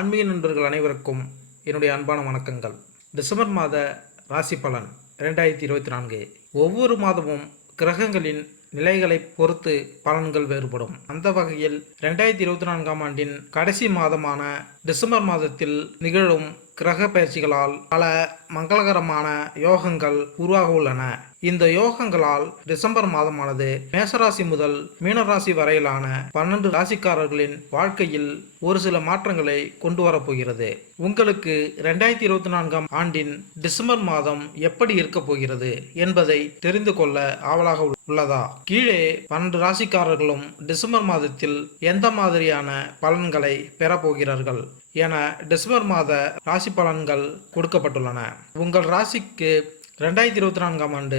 ஆன்மீக நண்பர்கள் அனைவருக்கும் என்னுடைய அன்பான வணக்கங்கள். டிசம்பர் மாத ராசி பலன் 2024. ஒவ்வொரு மாதமும் கிரகங்களின் நிலைகளை பொறுத்து பலன்கள் வேறுபடும். அந்த வகையில் 2024ஆம் ஆண்டின் கடைசி மாதமான டிசம்பர் மாதத்தில் நிகழும் கிரக பயிற்சிகளால் பல மங்களகரமான யோகங்கள் உருவாக உள்ளன. இந்த யோகங்களால் டிசம்பர் மாதமானது மேசராசி முதல் மீனராசி வரையிலான 12 ராசிக்காரர்களின் வாழ்க்கையில் ஒரு சில மாற்றங்களை கொண்டு வரப்போகிறது. உங்களுக்கு 2024ஆம் ஆண்டின் டிசம்பர் மாதம் எப்படி இருக்க போகிறது என்பதை தெரிந்து கொள்ள ஆவலாக உள்ளதா? கீழே 12 ராசிக்காரர்களும் டிசம்பர் மாதத்தில் எந்த மாதிரியான பலன்களை பெறப்போகிறார்கள் என டிசம்பர் மாத ராசி பலன்கள் கொடுக்கப்பட்டுள்ளன. உங்கள் ராசிக்கு 2024ஆம் ஆண்டு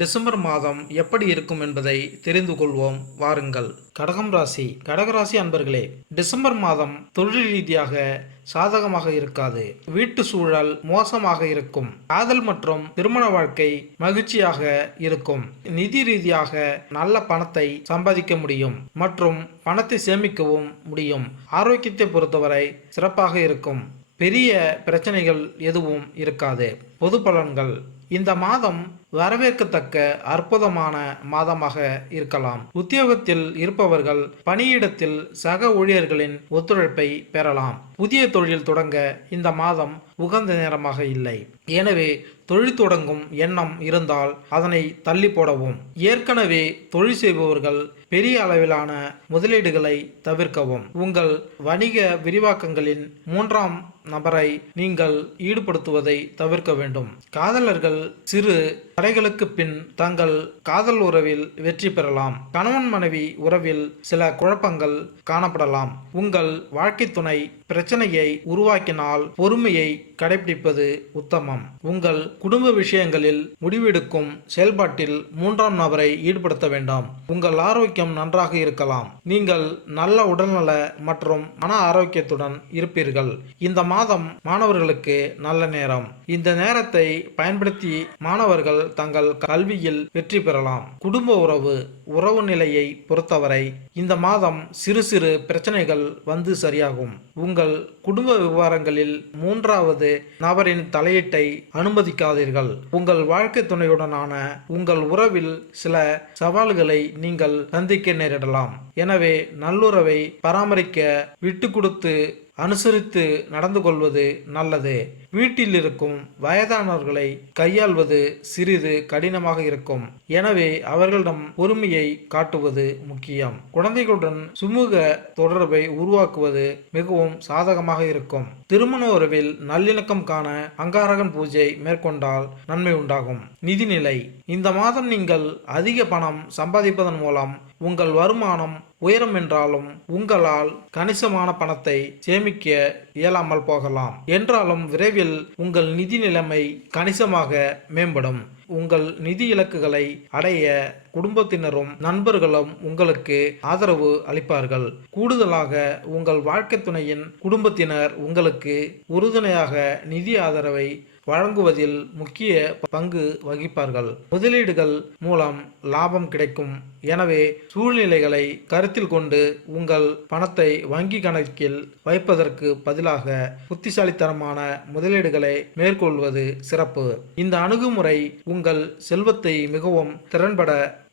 டிசம்பர் மாதம் எப்படி இருக்கும் என்பதை தெரிந்து கொள்வோம் வாருங்கள். கடகராசி அன்பர்களே, டிசம்பர் மாதம் தொழில் ரீதியாக சாதகமாக இருக்காது. வீட்டு சூழல் மோசமாக இருக்கும். காதல் மற்றும் திருமண வாழ்க்கை மகிழ்ச்சியாக இருக்கும். நிதி ரீதியாக நல்ல பணத்தை சம்பாதிக்க முடியும் மற்றும் பணத்தை சேமிக்கவும் முடியும். ஆரோக்கியத்தை பொறுத்தவரை சிறப்பாக இருக்கும். பெரிய பிரச்சனைகள் எதுவும் இருக்காது. பொது பலன்கள்: இந்த மாதம் வரவேற்கத்தக்க அற்புதமான மாதமாக இருக்கலாம். உத்தியோகத்தில் இருப்பவர்கள் பணியிடத்தில் சக ஊழியர்களின் ஒத்துழைப்பை பெறலாம். புதிய தொழில் தொடங்க இந்த மாதம் உகந்த நேரமாக இல்லை. எனவே தொழில் தொடங்கும் எண்ணம் இருந்தால் அதனை தள்ளி போடவும். ஏற்கனவே தொழில் செய்பவர்கள் பெரிய அளவிலான முதலீடுகளை தவிர்க்கவும். உங்கள் வணிக விரிவாக்கங்களின் 3ஆம் நபரை நீங்கள் ஈடுபடுத்துவதை தவிர்க்க வேண்டும். காதலர்கள் சிறு தடைகளுக்கு பின் தங்கள் காதல் உறவில் வெற்றி பெறலாம். கணவன் மனைவி உறவில் சில குழப்பங்கள் காணப்படலாம். உங்கள் வாழ்க்கை துணை பிரச்சனையை உருவாக்கினால் பொறுமையை கடைபிடிப்பது உத்தமம். உங்கள் குடும்ப விஷயங்களில் முடிவெடுக்கும் செயல்பாட்டில் 3ஆம் நபரை ஈடுபடுத்த வேண்டாம். உங்கள் ஆரோக்கியம் நன்றாக இருக்கலாம். நீங்கள் நல்ல உடல்நல மற்றும் மன ஆரோக்கியத்துடன் இருப்பீர்கள். இந்த மாதம் மாணவர்களுக்கு நல்ல நேரம். இந்த நேரத்தை பயன்படுத்தி மாணவர்கள் தங்கள் கல்வியில் வெற்றி பெறலாம். குடும்ப உறவு நிலையை பொறுத்தவரை இந்த மாதம் சிறு சிறு பிரச்சனைகள் வந்து சரியாகும். உங்கள் குடும்ப விவகாரங்களில் 3வது நபரின் தலையீட்டை அனுமதிக்காதீர்கள். உங்கள் வாழ்க்கை துணையுடனான உங்கள் உறவில் சில சவால்களை நீங்கள் சந்திக்க நேரிடலாம். எனவே நல்லுறவை பராமரிக்க விட்டு கொடுத்து அனுசரித்து நடந்து கொள்வது நல்லது. வீட்டில் இருக்கும் வயதானவர்களை கையாள்வது சிறிது கடினமாக இருக்கும். எனவே அவர்களிடம் பொறுமையை காட்டுவது முக்கியம். குழந்தைகளுடன் சுமூக தொடர்பை உருவாக்குவது மிகவும் சாதகமாக இருக்கும். திருமண உறவில் நல்லிணக்கம் காண அங்காரகன் பூஜை மேற்கொண்டால் நன்மை உண்டாகும். நிதிநிலை: இந்த மாதம் நீங்கள் அதிக பணம் சம்பாதிப்பதன் மூலம் உங்கள் வருமானம் உயரும் என்றாலும் உங்களால் கணிசமான பணத்தை சேமிக்க இயலாமல் போகலாம். என்றாலும் விரைவில் உங்கள் நிதி நிலைமை கணிசமாக மேம்படும். உங்கள் நிதி இலக்குகளை அடைய குடும்பத்தினரும் நண்பர்களும் உங்களுக்கு ஆதரவு அளிப்பார்கள். கூடுதலாக உங்கள் வாழ்க்கை துணையின் குடும்பத்தினர் உங்களுக்கு உறுதுணையாக நிதி ஆதரவை வழங்குவதில் முக்கிய பங்கு வகிப்பார்கள். முதலீடுகள் மூலம் லாபம் கிடைக்கும். எனவே சூழ்நிலைகளை கருத்தில் கொண்டு உங்கள் பணத்தை வங்கி கணக்கில் வைப்பதற்கு பதிலாக புத்திசாலித்தனமான முதலீடுகளை மேற்கொள்வது சிறப்பு. இந்த அணுகுமுறை உங்கள் செல்வத்தை மிகவும் திறன்பட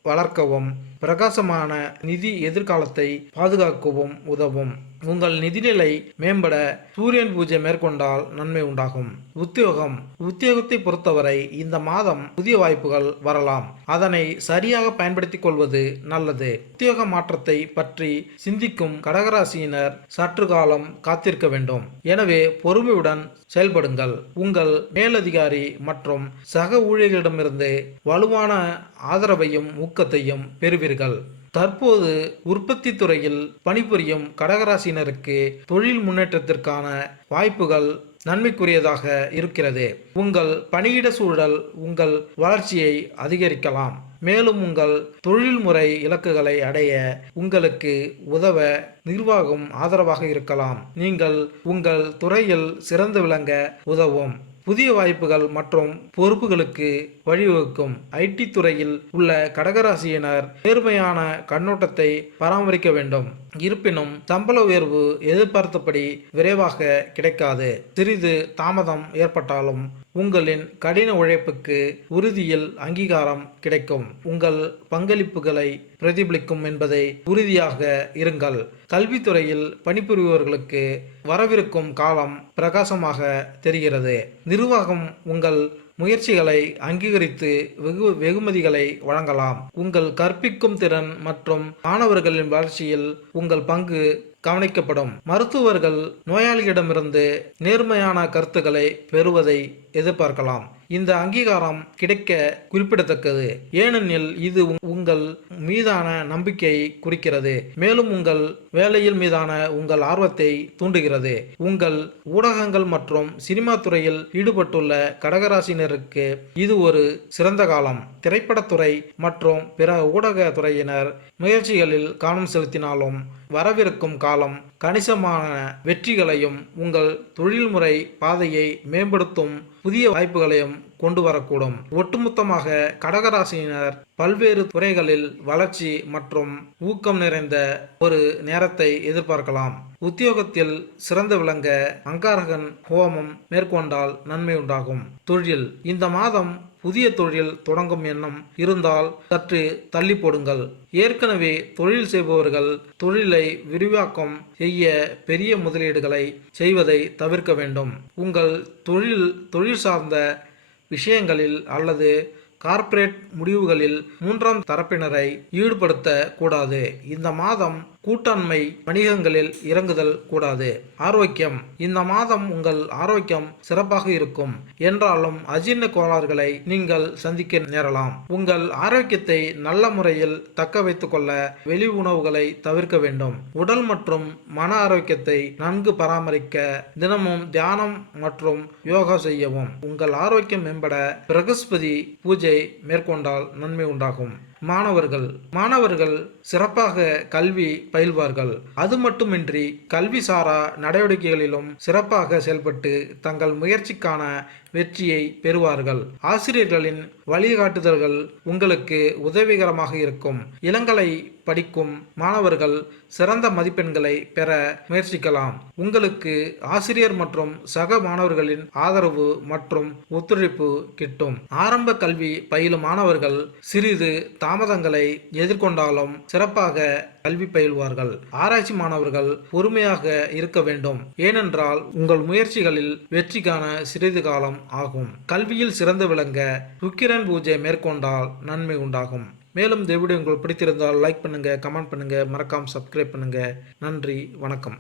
வளர்க்கவும் பிரகாசமான நிதி எதிர்காலத்தை பாதுகாக்கவும் உதவும். உங்கள் நிதிநிலை மேம்பட சூரியன் பூஜை மேற்கொண்டால் நன்மை உண்டாகும். உத்தியோகத்தை பொறுத்தவரை இந்த மாதம் புதிய வாய்ப்புகள் வரலாம். அதனை சரியாக பயன்படுத்திக் கொள்வது நல்லது. உத்தியோக மாற்றத்தை பற்றி சிந்திக்கும் கடகராசியினர் சற்று காலம் காத்திருக்க வேண்டும். எனவே பொறுமையுடன் செயல்படுங்கள். உங்கள் மேலதிகாரி மற்றும் சக ஊழியர்களிடமிருந்து வலுவான ஆதரவையும் ஊக்கத்தையும் பெறுவீர்கள். தற்போது உற்பத்தி துறையில் பணிபுரியும் கடகராசினருக்கு தொழில் முன்னேற்றத்திற்கான வாய்ப்புகள் நன்மைக்குரியதாக இருக்கிறது. உங்கள் பணியிட சூழல் உங்கள் வளர்ச்சியை அதிகரிக்கலாம். மேலும் உங்கள் தொழில்முறை இலக்குகளை அடைய உங்களுக்கு உதவ நிர்வாகம் ஆதரவாக இருக்கலாம். நீங்கள் உங்கள் துறையில் சிறந்து விளங்க உதவும். புதிய வாய்ப்புகள் மற்றும் பொறுப்புகளுக்கு வழிவகுக்கும். ஐடி துறையில் உள்ள கடகராசியினர் நேர்மையான கண்ணோட்டத்தை பராமரிக்க வேண்டும். இருப்பினும் சம்பள உயர்வு எதிர்பார்த்தபடி விரைவாக கிடைக்காது. சிறிது தாமதம் ஏற்பட்டாலும் உங்களின் கடின உழைப்புக்கு உறுதியில் அங்கீகாரம் கிடைக்கும். உங்கள் பங்களிப்புகளை பிரதிபலிக்கும் என்பதை உறுதியாக இருங்கள். கல்வித்துறையில் பணிபுரிபவர்களுக்கு வரவிருக்கும் காலம் பிரகாசமாக தெரிகிறது. நிர்வாகம் உங்கள் முயற்சிகளை அங்கீகரித்து வெகுமதிகளை வழங்கலாம். உங்கள் கற்பிக்கும் திறன் மற்றும் மாணவர்களின் வளர்ச்சியில் உங்கள் பங்கு கவனிக்கப்படும். மருத்துவர்கள் நோயாளிகளிடமிருந்து நேர்மையான கருத்துக்களை பெறுவதை எதிர்பார்க்கலாம். இந்த அங்கீகாரம் கிடைக்க குறிப்பிடத்தக்கது, ஏனெனில் இது உங்கள் மீதான நம்பிக்கையை குறிக்கிறது, மேலும் உங்கள் வேலையில் மீதான உங்கள் ஆர்வத்தை தூண்டுகிறது. உங்கள் ஊடகங்கள் மற்றும் சினிமா துறையில் ஈடுபட்டுள்ள கடகராசினருக்கு இது ஒரு சிறந்த காலம். திரைப்படத்துறை மற்றும் பிற ஊடக துறையினர் முயற்சிகளில் கவனம் செலுத்தினாலும் வரவிருக்கும் காலம் கணிசமான வெற்றிகளையும் உங்கள் தொழில்முறை பாதையை மேம்படுத்தும் புதிய வாய்ப்புகளையும் கொண்டு வரக்கூடும். ஒட்டுமொத்தமாக கடகராசியினர் பல்வேறு துறைகளில் வளர்ச்சி மற்றும் ஊக்கம் நிறைந்த ஒரு நேரத்தை எதிர்பார்க்கலாம். உத்தியோகத்தில் சிறந்து விளங்க அங்காரகன் ஹோமம் மேற்கொண்டால் நன்மை உண்டாகும். தொழில் இந்த மாதம் புதிய தொழில் தொடங்கும் எண்ணம் இருந்தால் சற்று தள்ளி போடுங்கள். ஏற்கனவே தொழில் செய்பவர்கள் தொழிலை விரிவாக்கம் செய்ய பெரிய முதலீடுகளை செய்வதை தவிர்க்க வேண்டும். உங்கள் தொழில் சார்ந்த விஷயங்களில் அல்லது கார்ப்பரேட் முடிவுகளில் மூன்றாம் தரப்பினரை ஈடுபடுத்த கூடாது. இந்த மாதம் கூட்டாண்மை வணிகங்களில் இறங்குதல் கூடாது. ஆரோக்கியம் இந்த மாதம் உங்கள் ஆரோக்கியம் சிறப்பாக இருக்கும் என்றாலும் அஜீரண கோளாறுகளை நீங்கள் சந்திக்க நேரலாம். உங்கள் ஆரோக்கியத்தை நல்ல முறையில் தக்க வைத்துக் கொள்ள வெளி உணவுகளை தவிர்க்க வேண்டும். உடல் மற்றும் மன ஆரோக்கியத்தை நன்கு பராமரிக்க தினமும் தியானம் மற்றும் யோகா செய்யவும். உங்கள் ஆரோக்கியம் மேம்பட பிரகஸ்பதி பூஜை மேற்கொண்டால் நன்மை உண்டாகும். மாணவர்கள் சிறப்பாக கல்வி பயில்வார்கள். அது மட்டுமின்றி கல்வி சாரா நடவடிக்கைகளிலும் சிறப்பாக செயல்பட்டு தங்கள் முயற்சிக்கான வெற்றியை பெறுவார்கள். ஆசிரியர்களின் வழிகாட்டுதல்கள் உங்களுக்கு உதவிகரமாக இருக்கும். இளங்கலை படிக்கும் மாணவர்கள் சிறந்த மதிப்பெண்களை பெற முயற்சிக்கலாம். உங்களுக்கு ஆசிரியர் மற்றும் சக மாணவர்களின் ஆதரவு மற்றும் ஒத்துழைப்பு கிட்டும். ஆரம்ப கல்வி பயிலும் மாணவர்கள் சிறிது தாமதங்களை எதிர்கொண்டாலும் சிறப்பாக கல்வி பயில்வார்கள். ஆராய்ச்சி மாணவர்கள் பொறுமையாக இருக்க வேண்டும், ஏனென்றால் உங்கள் முயற்சிகளில் வெற்றி காண சிறிது காலம் ஆகும். கல்வியில் சிறந்து விளங்க சுக்கிரன் பூஜை மேற்கொண்டால் நன்மை உண்டாகும். மேலும் இந்த வீடியோ உங்களுக்கு பிடித்திருந்தால் லைக் பண்ணுங்க, கமெண்ட் பண்ணுங்க, மறக்காம சப்ஸ்கிரைப் பண்ணுங்க. நன்றி, வணக்கம்.